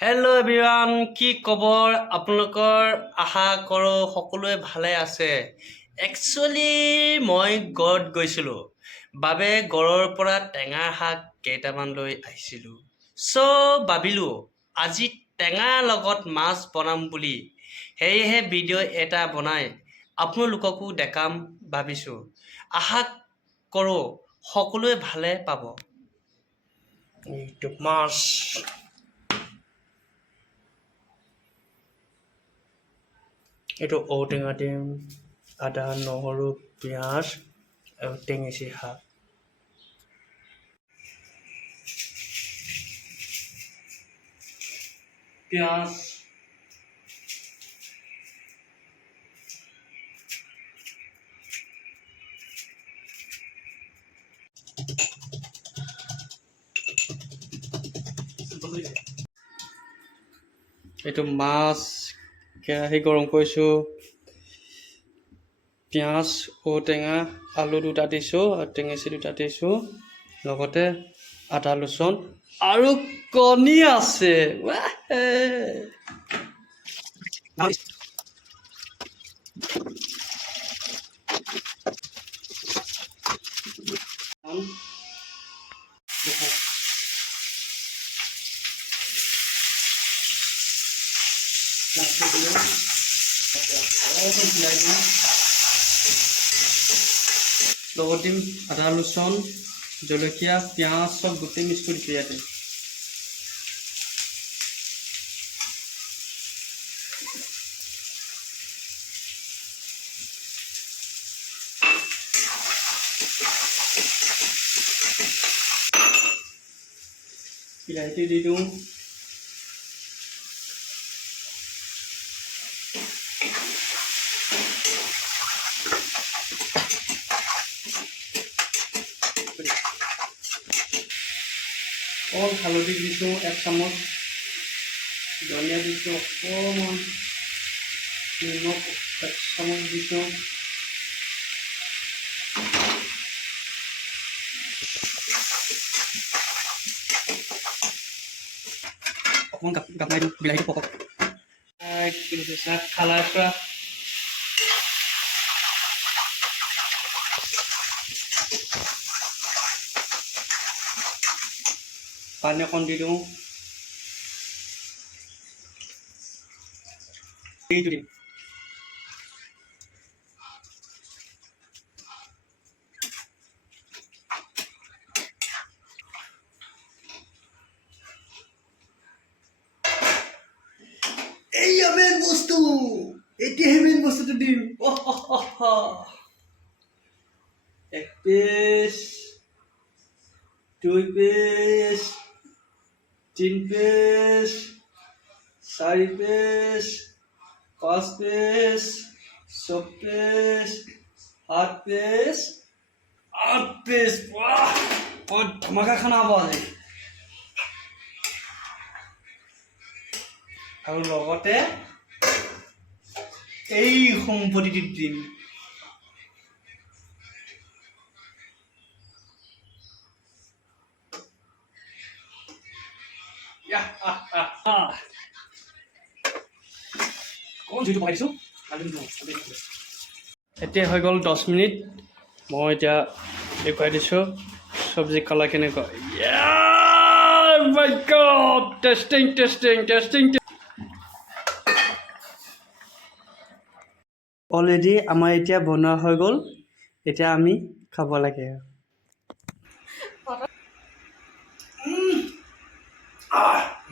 Hello' everyone, কি খবৰ আপোনালোকৰ? আশা কৰোঁ সকলোৱে ভালে আছে। একচুৱেলি মই গড়ত গৈছিলোঁ বাবে গড়ৰ পৰা টেঙাৰ শাক কেইটামান লৈ আহিছিলোঁ। ভাবিলোঁ আজি টেঙাৰ লগত মাছ বনাম বুলি, সেয়েহে ভিডিঅ' এটা বনাই আপোনালোককো দেখাম ভাবিছোঁ। আশা কৰোঁ সকলোৱে ভালে পাব। এইটো মাছ। এইটো ঔটেঙা দিম, আদা, নহৰু, পিঁয়াজ আৰু টেঙেচি শাক। পিঁয়াজ, এইটো মাছ, কেৰাহী গৰম কৰিছোঁ, পিঁয়াজ, ঔটেঙা, আলু দুটা দিছোঁ আৰু টেঙেচি দুটা দিছোঁ, লগতে আদা ৰচুন আৰু কণী আছে। লগত দিম আদা ৰচুন, জলকীয়া, পিঁয়াজ চব গোটেই মিক্স কৰি দিছোঁ ইয়াতে। বিলাহীটো দি দিওঁ, অলপ হালধি দিছোঁ 1 চামুচ, ধনিয়া দিছোঁ অকণমান, নিমখ 1 চামুচ দিছোঁ, অকণমান গাপ মাৰি দিওঁ, বিলাহীটো পকক। কালাৰ চোৱা, পানী অকণ দি দিওঁ, এইটো দিম। এইয়া মেইন বস্তু, এতিয়াহে মেইন বস্তুটো দিম। 1 piece, 2 piece, 3 piece, 4 piece, 5 piece, 6 piece, 7 piece, 8 piece. বহুত ধমাকা খানা হ'ব আজি। আৰু লগতে এই সম্পত্তিটো দিম। এতিয়া হৈ গ'ল 10 মিনিট, মই এতিয়া দেখুৱাই দিছোঁ চব্জি কালাৰ কেনেকুৱা। My God, testing testing testing. Already আমাৰ এতিয়া বনোৱা হৈ গ'ল, এতিয়া আমি খাব লাগে।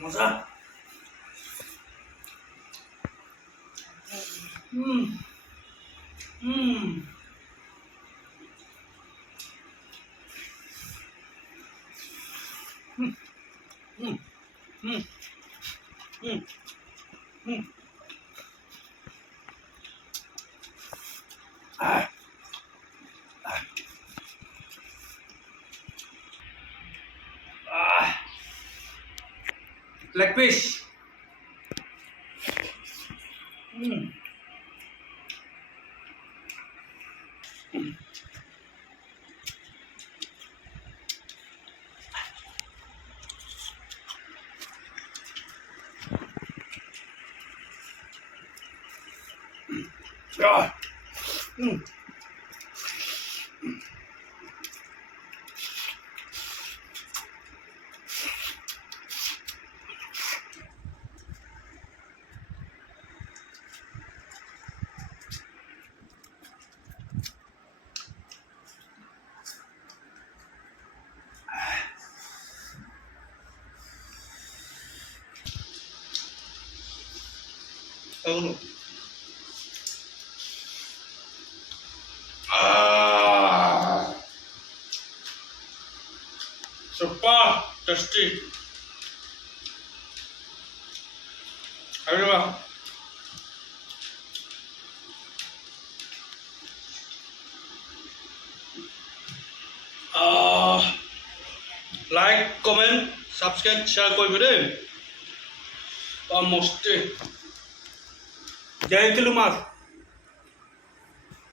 মজা। Leg piece. Super tasty. Ayo, like, comment, subscribe, share কৰিব দেই মস্তি জয় কিলো মাছ